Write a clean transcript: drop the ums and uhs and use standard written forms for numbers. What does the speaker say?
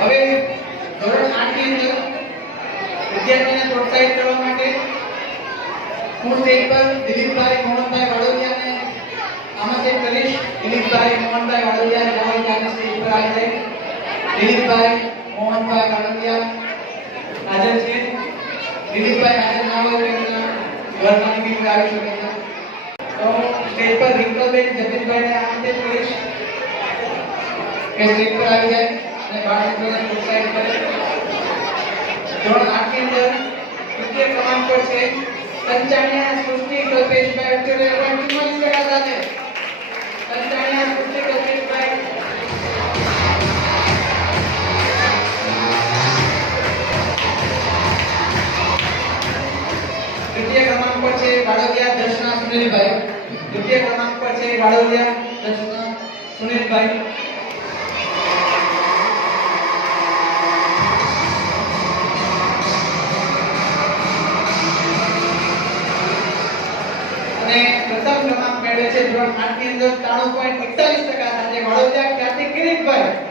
હવે ધોરણ 8 ની અંદર વિદ્યાર્થીને પ્રોત્સાહિત કરવા માટે હું સ્ટેજ પર દિલીપભાઈ મોહનભાઈ વાડોદિયાને આમંત્રિત કરીશ. દિલીપભાઈ મોહનભાઈ વાડોદિયા જવાની જાહેર સ્ટેજ પર આવી જાય. દિલીપભાઈ મોહનભાઈ વાડોદિયા હાજર છે. દિલીપભાઈ હાજર ના હોય તો ઘરના મીટિંગ આવી શકે છે. તો સ્ટેજ પર રિંકલબેન જતીનભાઈને આમંત્રિત કરીશ કે સ્ટેજ પર આવી જાય અને બાળ મિત્રોને પ્રોત્સાહિત કરે. ધોરણ 8 ની અંદર તૃતીય ક્રમાંક પર છે કંચાણિયા સૃષ્ટિ કલ્પેશભાઈ 78.44% સાથે. કંચાણિયા સૃષ્ટિ કલ્પેશભાઈ દ્વિતીય ક્રમાંક પર છે વાડોદિયા દર્શના સુનિલભાઈ. દ્વિતીય ક્રમાંક પર છે વાડોદિયા દર્શના સુનિલભાઈ. અને પ્રથમ ક્રમાંક મેળવે છે ધોરણ 8 ની અંદર 93.41% સાથે વાડોદિયા ખ્યાતિ કિરીટભાઈ.